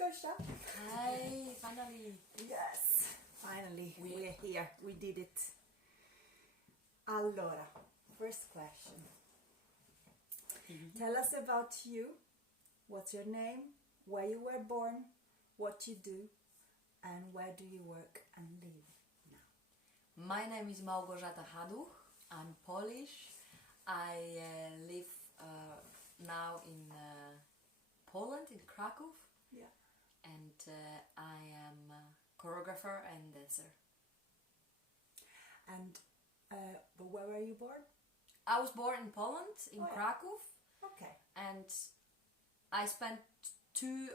Gosha. Hi, finally. Yes, finally, we're here. We did it. Allora, first question. Tell us about you. What's your name? Where you were born? What you do? And where do you work and live now? My name is Malgorzata Haduch. I'm Polish. I live now in Poland, in Krakow. Yeah. And I am a choreographer and dancer. And but where were you born? I was born in Poland, in Krakow. Okay. And I spent 2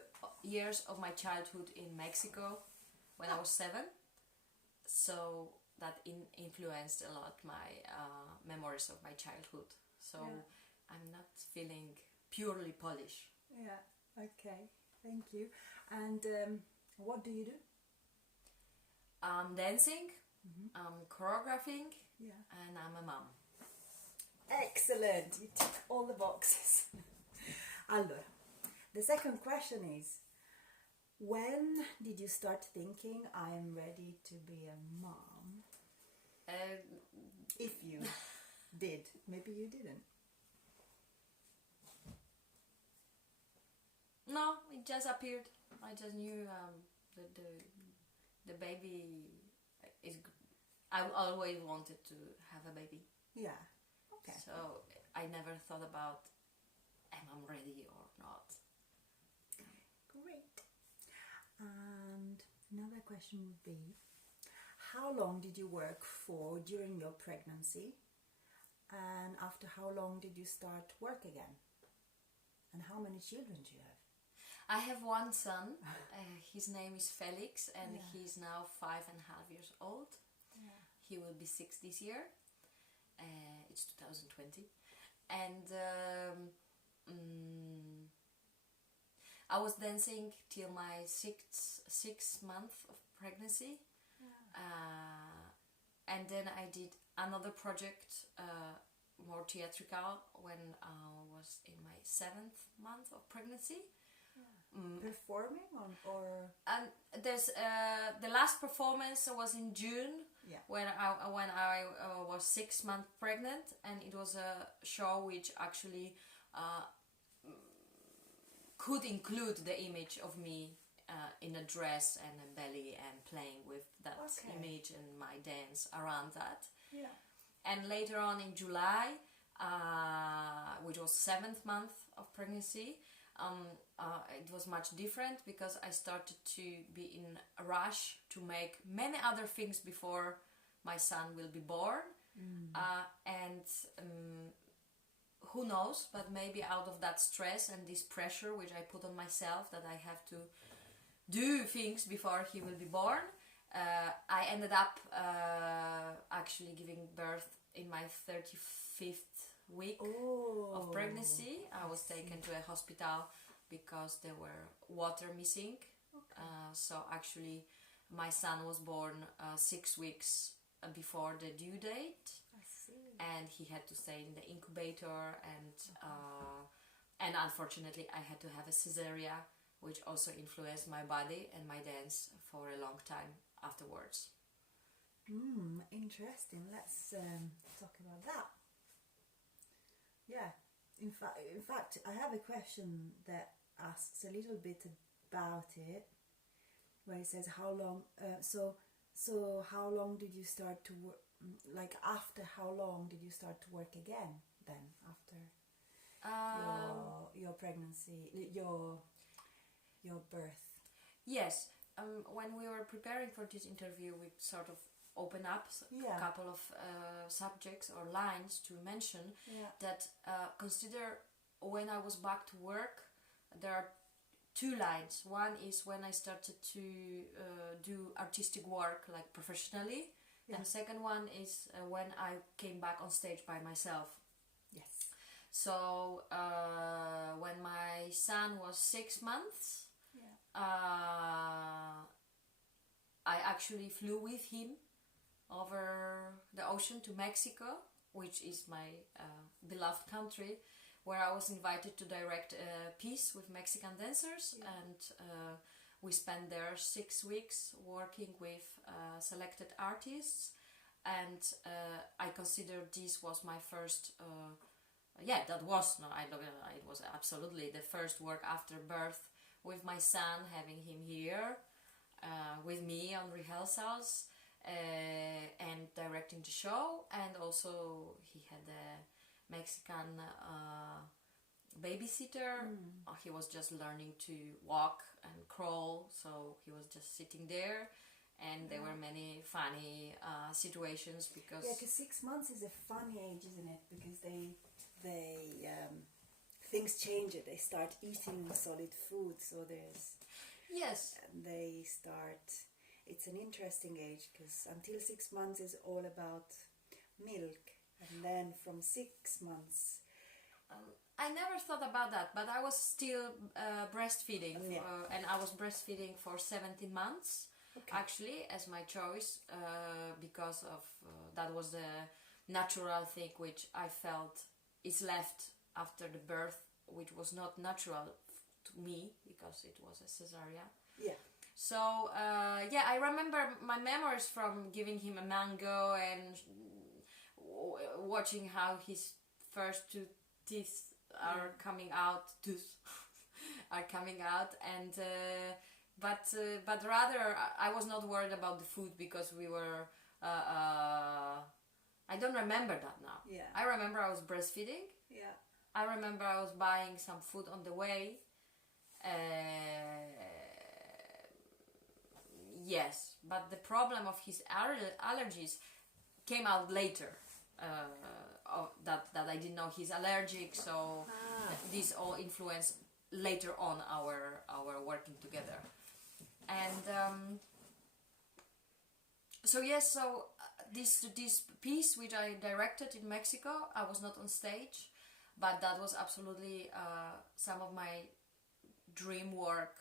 years of my childhood in Mexico when I was 7. So that influenced a lot my memories of my childhood. So I'm not feeling purely Polish. Yeah, okay, thank you. And what do you do? I'm dancing, I'm choreographing, and I'm a mom. Excellent, you tick all the boxes. Allora, the second question is, when did you start thinking I'm ready to be a mom? If you did, maybe you didn't. No, it just appeared. I just knew the baby is. I always wanted to have a baby. Yeah. Okay. So I never thought about am I ready or not. Great. And another question would be, how long did you work for during your pregnancy? And after how long did you start work again? And how many children do you have? I have one son. His name is Felix, and he's now 5.5 years old. Yeah. He will be 6 this year. It's 2020, and I was dancing till my sixth month of pregnancy, and then I did another project, more theatrical, when I was in my 7th month of pregnancy. Performing or and there's the last performance was in June when I was 6 months pregnant, and it was a show which actually could include the image of me in a dress and a belly and playing with that image and my dance around that. And later on in July, which was 7th month of pregnancy, it was much different because I started to be in a rush to make many other things before my son will be born. And who knows, but maybe out of that stress and this pressure which I put on myself that I have to do things before he will be born, I ended up actually giving birth in my 35th week of pregnancy. I was taken to a hospital because there were water missing. So actually my son was born 6 weeks before the due date, and he had to stay in the incubator, and unfortunately I had to have a cesarean, which also influenced my body and my dance for a long time afterwards. Interesting. Let's talk about that. Yeah, in fact, I have a question that asks a little bit about it, where it says how long. So how long did you start to work? Like after how long did you start to work again? Then after your pregnancy, your birth. Yes. When we were preparing for this interview, we sort of open up a couple of subjects or lines to mention that consider when I was back to work, there are 2 lines. One is when I started to do artistic work like professionally, and the second one is when I came back on stage by myself. Yes. So when my son was 6 months, I actually flew with him over the ocean to Mexico, which is my beloved country, where I was invited to direct a piece with Mexican dancers, and We spent there 6 weeks working with selected artists, and I consider this was my first. That was no, it was absolutely the first work after birth with my son, having him here with me on rehearsals and directing the show, and also he had a Mexican babysitter. He was just learning to walk and crawl, so he was just sitting there, and there were many funny situations because 6 months is a funny age, isn't it? Because they things change. They start eating solid food, so there's they start. It's an interesting age because until 6 months is all about milk, and then from 6 months. I never thought about that, but I was still breastfeeding, and I was breastfeeding for 17 months, actually, as my choice, because of that was the natural thing which I felt is left after the birth, which was not natural to me because it was a cesarean. Yeah. So I remember my memories from giving him a mango and watching how his first two teeth are coming out, and but rather I was not worried about the food because we were. I don't remember that now. Yeah. I remember I was breastfeeding. Yeah. I remember I was buying some food on the way. Yes, but the problem of his allergies came out later. That I didn't know he's allergic, so this all influenced later on our working together. And this piece which I directed in Mexico, I was not on stage, but that was absolutely some of my dream work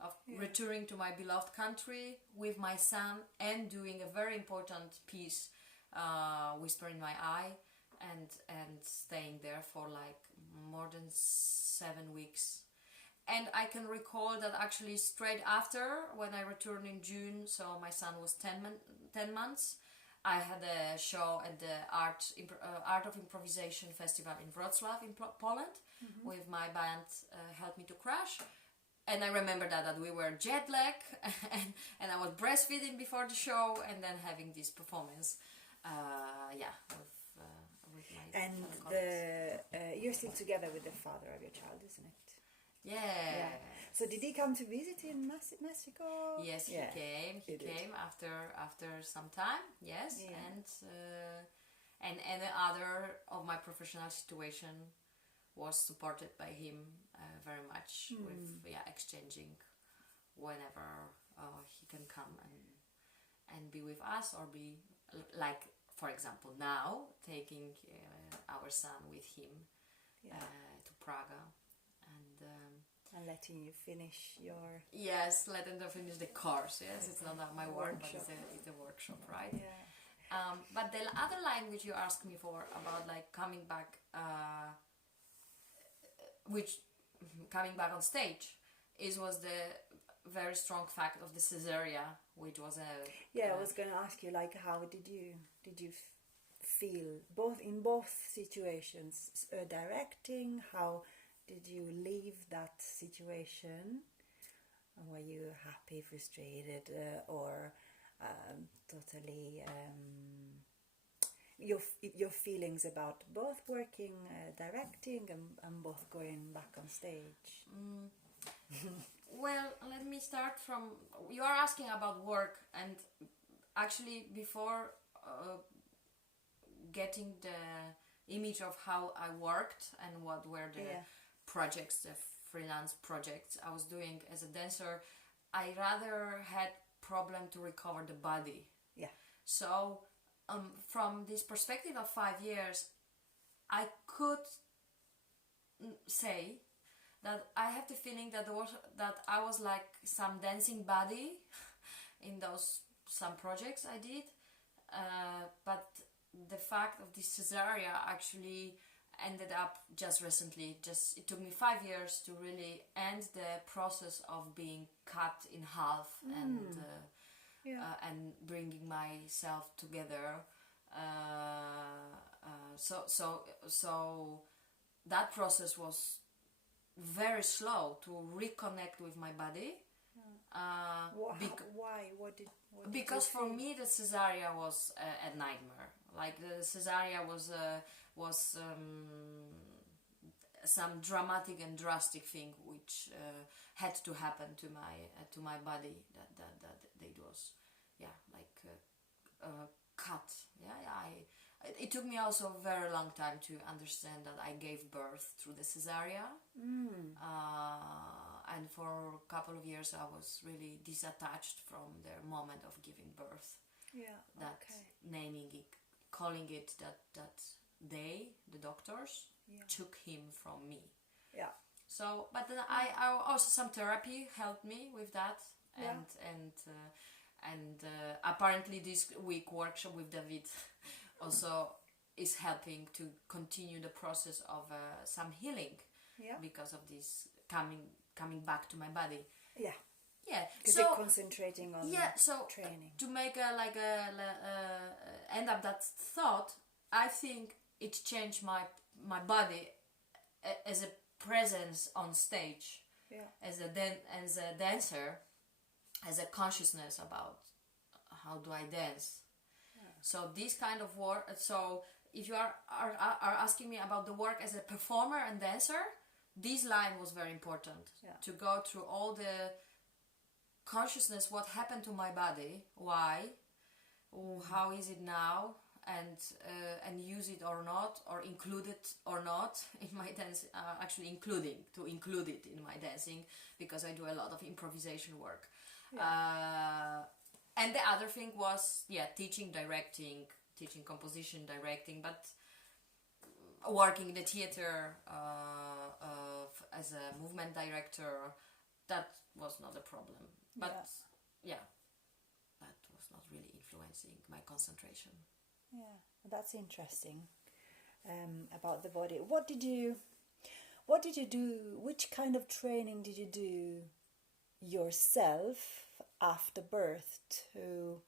of returning to my beloved country with my son and doing a very important piece, Whisper in My Eye, and staying there for like more than 7 weeks. And I can recall that actually straight after, when I returned in June, so my son was 10 months, I had a show at the Art of Improvisation Festival in Wrocław in Poland with my band Help Me to Crash. And I remember that we were jet lag and I was breastfeeding before the show and then having this performance. With my and you're still together with the father of your child, isn't it? Yeah. So did he come to visit in Mexico? Yes, he came. He came after some time. Yes, and any other of my professional situation was supported by him very much with exchanging whenever he can come and be with us, or be like, for example, now taking our son with him to Prague. And letting you finish your... Yes, letting them finish the course. Yes, it's not my work, but it's a workshop, right? Yeah. But the other line which you asked me for about like coming back, coming back on stage, was the very strong fact of the cesarean, which was a... I was going to ask you, like, how did you feel in both situations, directing? How did you leave that situation? Were you happy, frustrated, or totally your feelings about both working, directing, and both going back on stage? Well, let me start from... You are asking about work, and actually before getting the image of how I worked and what were the projects, the freelance projects I was doing as a dancer, I rather had problem to recover the body. Yeah. So from this perspective of 5 years, I could say that I have the feeling that I was like some dancing body in some projects I did, but the fact of this cesarean actually ended up just recently. It took me 5 years to really end the process of being cut in half and bringing myself together. So that process was very slow to reconnect with my body. Why? What did because you for feel? me the cesarean was a nightmare. Like the cesarean was some dramatic and drastic thing which had to happen to my body. That it was like cut. It took me also a very long time to understand that I gave birth through the cesarean. And for a couple of years I was really disattached from the moment of giving birth. Naming it, calling it that they, the doctors, took him from me. So, but then I also some therapy helped me with that, and apparently this week workshop with David also is helping to continue the process of some healing because of this coming back to my body. Because you're concentrating on training. To make end up that thought, I think it changed my body as a presence on stage, as a dancer, as a consciousness about how do I dance. So this kind of work. So if you are asking me about the work as a performer and dancer, this line was very important to go through all the consciousness, what happened to my body, why, how is it now, and use it or not, or include it or not in my dance. Actually, include it in my dancing, because I do a lot of improvisation work. And the other thing was teaching composition, directing, but working in the theater as a movement director, that was not a problem. But that was not really influencing my concentration. That's interesting. About the body. What did you do? Which kind of training did you do yourself after birth to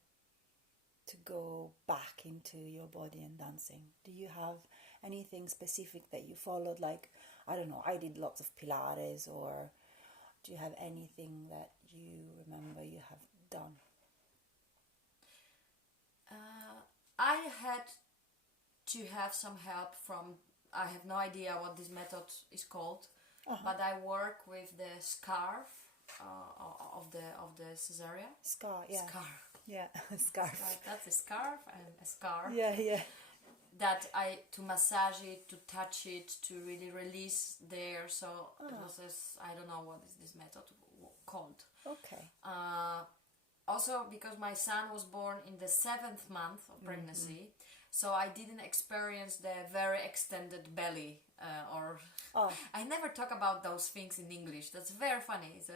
go back into your body and dancing? Do you have anything specific that you followed? Like, I don't know, I did lots of Pilates, or do you have anything that you remember you have done? I had to have some help from, I have no idea what this method is called, but I work with the scarf of the cesarean. Scarf. Like that's a scarf and a scarf. That to massage it, to touch it, to really release there. So it was this, I don't know what is this method called. Okay. Also, because my son was born in the 7th month of pregnancy, so I didn't experience the very extended belly. I never talk about those things in English. That's very funny. It's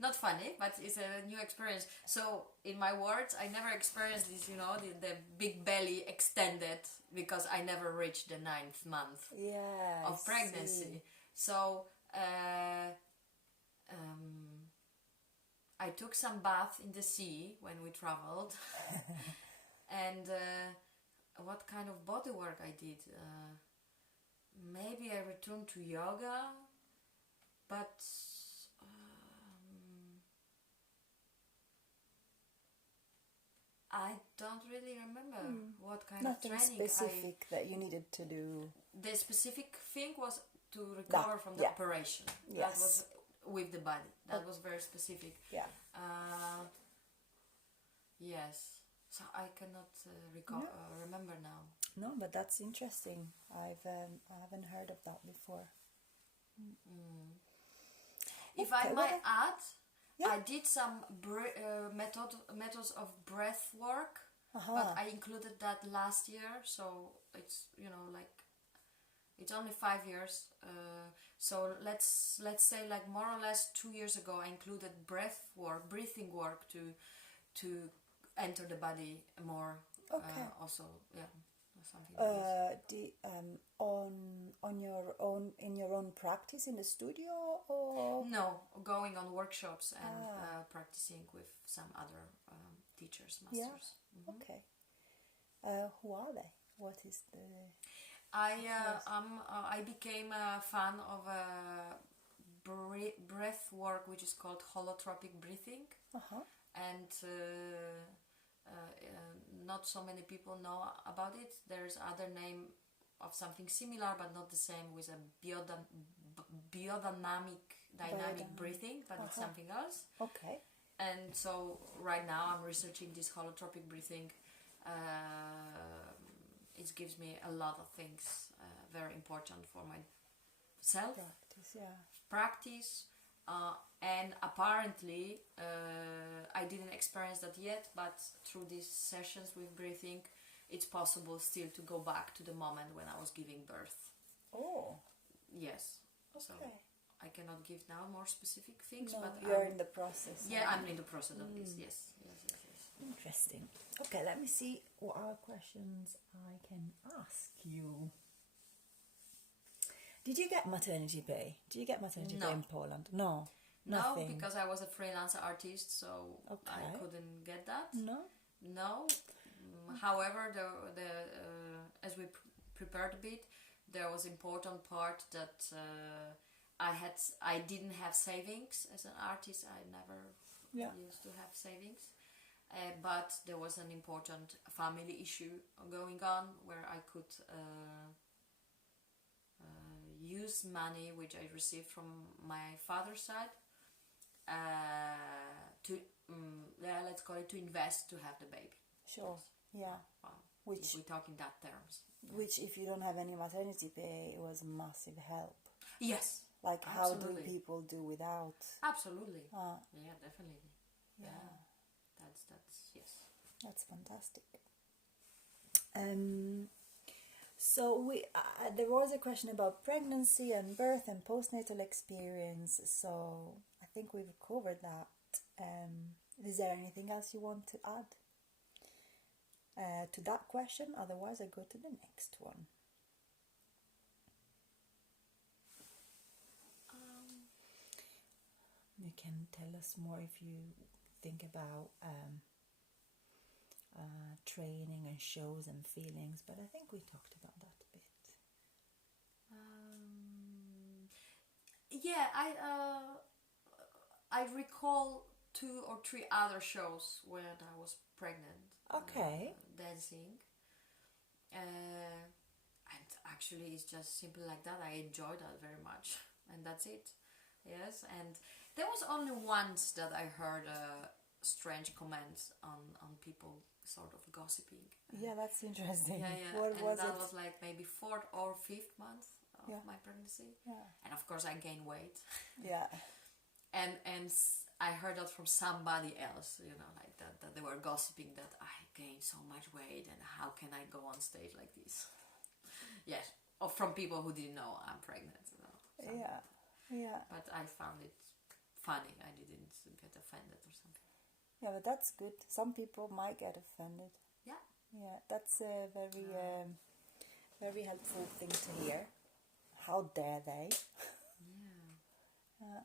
not funny, but it's a new experience. So in my words, I never experienced this, the big belly extended, because I never reached the 9th month of pregnancy. So I took some bath in the sea when we traveled. And what kind of body work I did? Maybe I returned to yoga, but I don't really remember what kind of training. Nothing specific that you needed to do. The specific thing was to recover from the operation. That was with the body. That was very specific. Yes. So I cannot remember now. No, but that's interesting. I haven't heard of that before. If I might add, I did some methods of breath work, but I included that last year. So it's it's only 5 years. So let's say like more or less 2 years ago, I included breathing work to enter the body more. Also, something like this. On your own, in your own practice in the studio, or no, going on workshops and practicing with some other teachers, masters. Yeah. Okay. Who are they? What is the? I became a fan of breath work, which is called holotropic breathing, and not so many people know about it. There's other name of something similar, but not the same, with a dynamic breathing, but it's something else. Okay. And so right now I'm researching this holotropic breathing. It gives me a lot of things very important for myself. Practice. And apparently I didn't experience that yet, but through these sessions with breathing, it's possible still to go back to the moment when I was giving birth. Oh. Yes. Okay. So I cannot give now more specific things, but you're in the process. Yeah, I'm in the process of this. Yes. Interesting. Okay, let me see what other questions I can ask you. Did you get maternity pay? Did you get maternity pay in Poland? No. Nothing. No, because I was a freelance artist, so I couldn't get that. No. However, as we prepared a bit, there was important part that I didn't have savings as an artist. I never used to have savings, but there was an important family issue going on where I could use money which I received from my father's side to let's call it, to invest to have the baby. Sure. Yeah. Which we talk in that terms. Which, if you don't have any maternity pay, it was a massive help. Yes. Like, how do people do without? Absolutely. Yeah, definitely. Yeah. That's yes. That's fantastic. So there was a question about pregnancy and birth and postnatal experience. So I think we've covered that. Is there anything else you want to add to that question? Otherwise, I go to the next one. You can tell us more if you think about training and shows and feelings, but I think we talked about that a bit. I recall 2 or 3 other shows when I was pregnant. Okay. Dancing. And actually it's just simple like that. I enjoyed that very much, and that's it. Yes, and there was only once that I heard strange comments on people sort of gossiping. Yeah, that's interesting. Yeah. What and was that it? was like maybe 4th or 5th month of my pregnancy. Yeah. And of course I gained weight. Yeah. And I heard that from somebody else, like that they were gossiping that I gained so much weight and how can I go on stage like this? Yes, or from people who didn't know I'm pregnant. Yeah. But I found it funny. I didn't get offended or something. Yeah, but that's good. Some people might get offended. Yeah. Yeah, that's a very helpful thing to hear. How dare they? Yeah.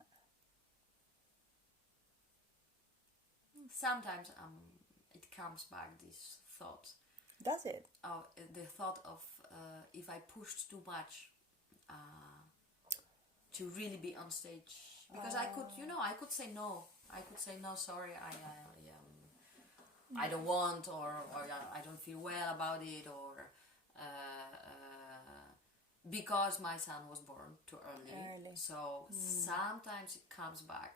Sometimes it comes back, this thought. Does it? The thought of if I pushed too much to really be on stage, because I could say no. I could say no, sorry, I don't want, or I don't feel well about it, or because my son was born too early. So sometimes it comes back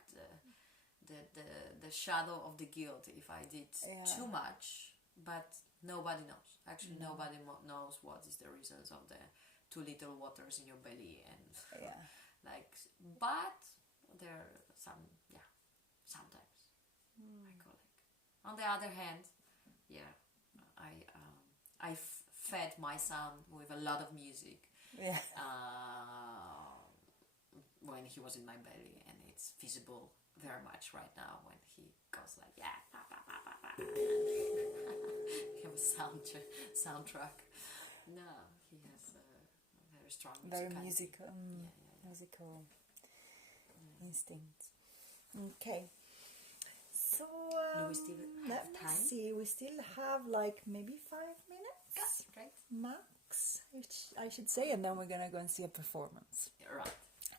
the shadow of the guilt if I did too much, but nobody knows. Actually, nobody knows what is the reasons of the 2 little waters in your belly, and but there are sometimes I call it. On the other hand, I fed my son with a lot of music when he was in my belly, and it's visible very much right now when he goes like we have a soundtrack. No, he has a very strong musical instinct. Okay. So do we still have time? See. We still have like maybe 5 minutes. Yeah, great. Max, I should say, and then we're gonna go and see a performance. Right.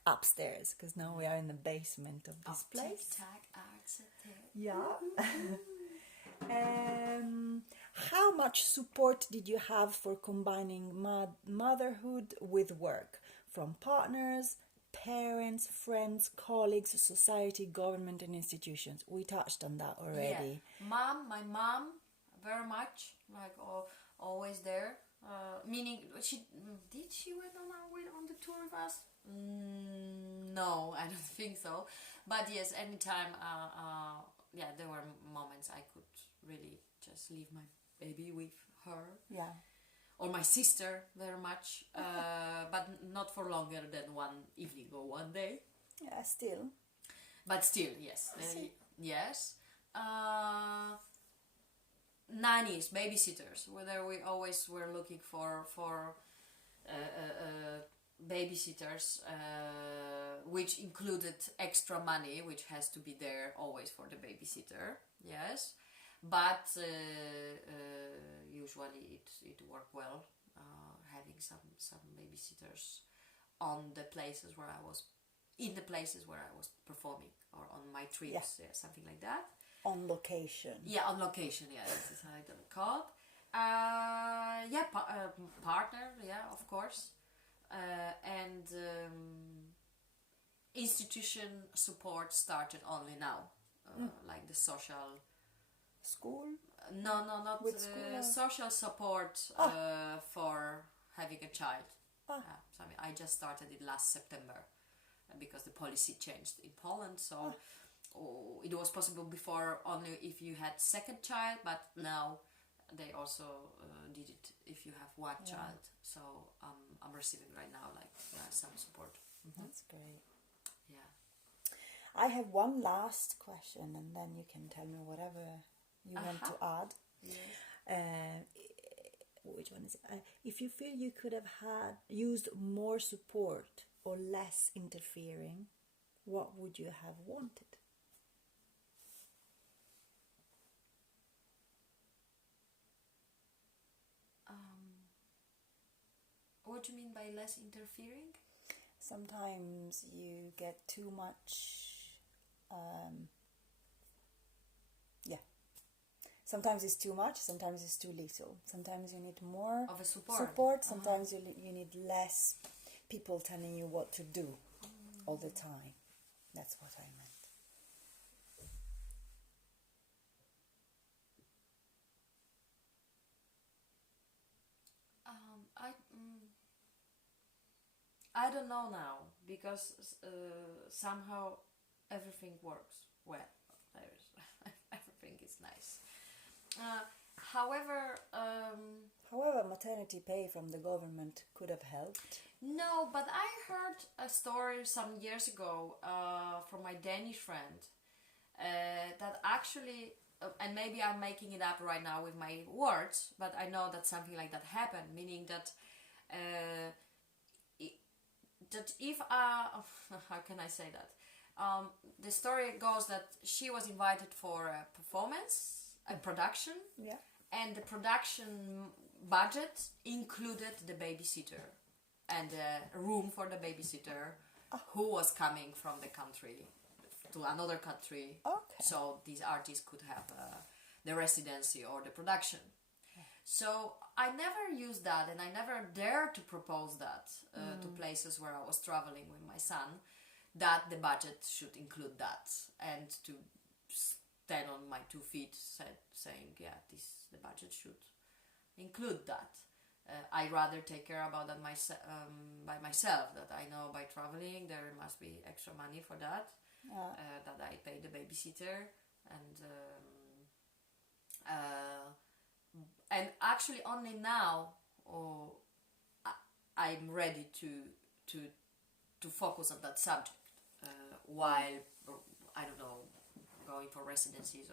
Upstairs, because now we are in the basement of this place. Tic-tac arts. Yeah. How much support did you have for combining motherhood with work from partners, parents, friends, colleagues, society, government, and institutions? We touched on that already. Yeah. My mom, very much, like always there. Meaning, she went on the tour with us? No, I don't think so. But yes, anytime, there were moments I could really just leave my baby with her. Yeah. Or my sister, very much. But not for longer than one evening or one day. Yeah, still. But still, yes. Yes. Nannies, babysitters, whether we always were looking for babysitters, which included extra money, which has to be there always for the babysitter, yes, but usually it worked well, having some babysitters in the places where I was performing, or on my trips, something like that. On location. Yeah, on location. Yeah, this is how it's called. Partner. Yeah, of course. And institution support started only now, like the social school. No, not with school. Social support for having a child. So I just started it last September because the policy changed in Poland. So. It was possible before only if you had second child, but now they also did it if you have one child. So I'm receiving right now some support. Mm-hmm. That's great. Yeah. I have one last question, and then you can tell me whatever you want to add. Yes. Which one is it? If you feel you could have used more support or less interfering, what would you have wanted? What do you mean by less interfering? Sometimes you get too much. Sometimes it's too much. Sometimes it's too little. Sometimes you need more of a support. Sometimes you need less people telling you what to do all the time. That's what I meant. I don't know now, because somehow everything works well. Everything is nice. However, maternity pay from the government could have helped. No, but I heard a story some years ago from my Danish friend that actually, and maybe I'm making it up right now with my words, but I know that something like that happened, meaning that that if how can I say that? The story goes that she was invited for a performance, a production, and the production budget included the babysitter and a room for the babysitter who was coming from the country to another country. Okay. So these artists could have the residency or the production. So I never used that, and I never dared to propose that to places where I was traveling with my son, that the budget should include that, and to stand on my 2 feet saying, the budget should include that. I rather take care about that by myself, that I know by traveling there must be extra money for that, that I pay the babysitter, and actually only now I'm ready to focus on that subject while I don't know, going for residencies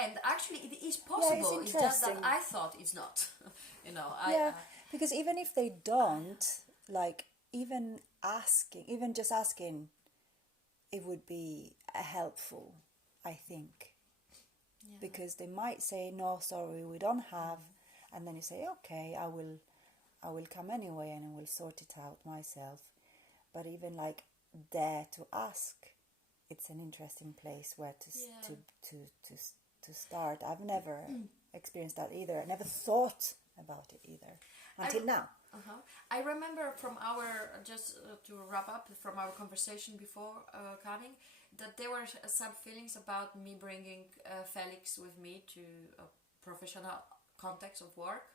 And actually, it is possible. It's just that I thought it's not. You know. Because even if they don't, like even just asking, it would be helpful, I think. Yeah. Because they might say, no, sorry, we don't have, and then you say, okay, I will come anyway, and I will sort it out myself. But even like dare to ask, it's an interesting place where to start. I've never experienced that either. I never thought about it either until now. I remember from our, just to wrap up, from our conversation before coming, that there were some feelings about me bringing Felix with me to a professional context of work,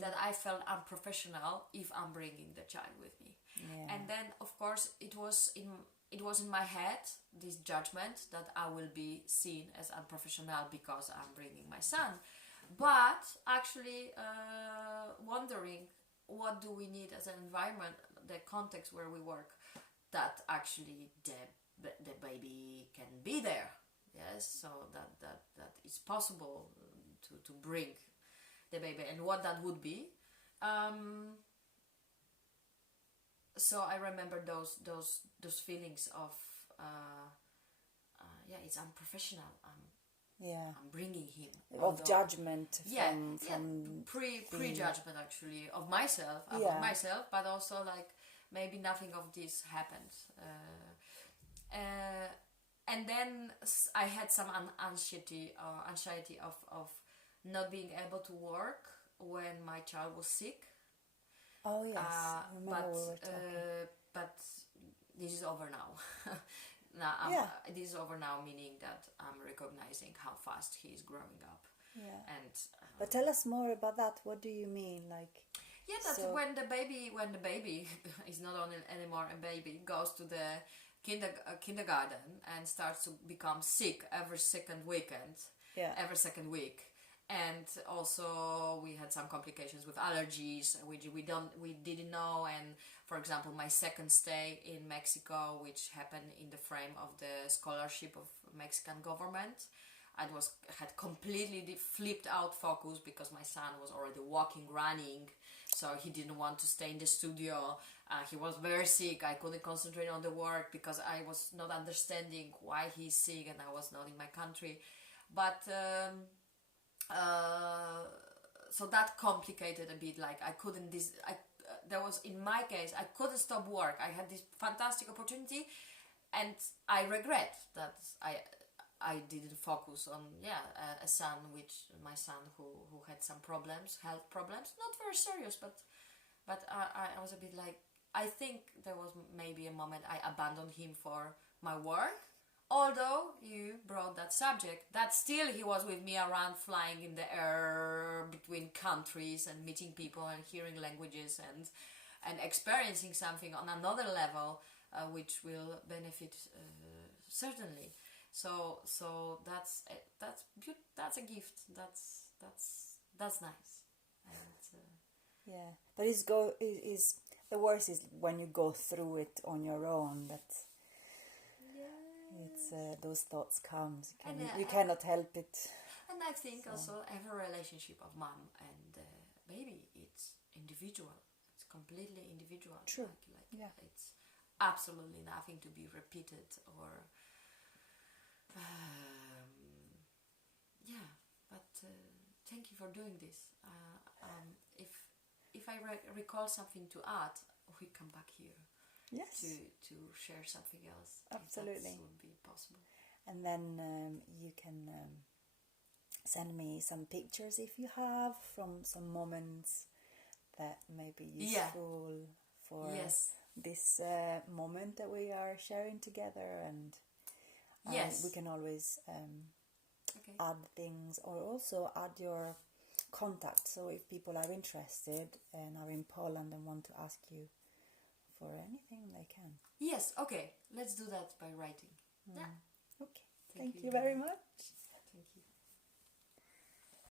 that I felt unprofessional if I'm bringing the child with me. Yeah. And then, of course, it was in my head, this judgment that I will be seen as unprofessional because I'm bringing my son. But actually wondering, what do we need as an environment, the context where we work, that actually the baby can be there. Yes, so that it's possible to bring the baby, and what that would be. So I remember those feelings of it's unprofessional. I'm bringing him of judgment from pre-judgment actually of myself about myself, but also like maybe nothing of this happened, and then I had some anxiety of not being able to work when my child was sick. Oh yes, I remember we were talking. But this is over now. This is over now, meaning that I'm recognizing how fast he is growing up. Yeah. And but tell us more about that. What do you mean, like? Yeah, that when the baby is not only anymore a baby, goes to the kindergarten and starts to become sick every second weekend. Yeah. Every second week. And also we had some complications with allergies, which we didn't know. And for example, my second stay in Mexico, which happened in the frame of the scholarship of Mexican government, I had completely flipped out focus because my son was already walking, running, so he didn't want to stay in the studio. He was very sick. I couldn't concentrate on the work because I was not understanding why he's sick and I was not in my country. But so that complicated a bit. Like I couldn't. There was, in my case, I couldn't stop work. I had this fantastic opportunity, and I regret that I didn't focus on a son, my son who had some health problems, not very serious, but I was a bit like, I think there was maybe a moment I abandoned him for my work. Although you brought that subject, that still he was with me around, flying in the air between countries and meeting people and hearing languages and experiencing something on another level, which will benefit certainly. So that's a gift. That's nice. And, but the worst is when you go through it on your own. It's those thoughts come. You cannot help it. And I think also every relationship of mom and baby, it's individual. It's completely individual. True. It's absolutely nothing to be repeated or. But thank you for doing this. If I recall something to add, we come back here. Yes. To share something else. Absolutely. That would be possible. And then you can send me some pictures if you have from some moments that may be useful for this moment that we are sharing together, and we can always add things, or also add your contact. So if people are interested and are in Poland and want to ask you for anything, they can. Yes, okay. Let's do that by writing. Yeah. Okay. Thank you very much. Thank you.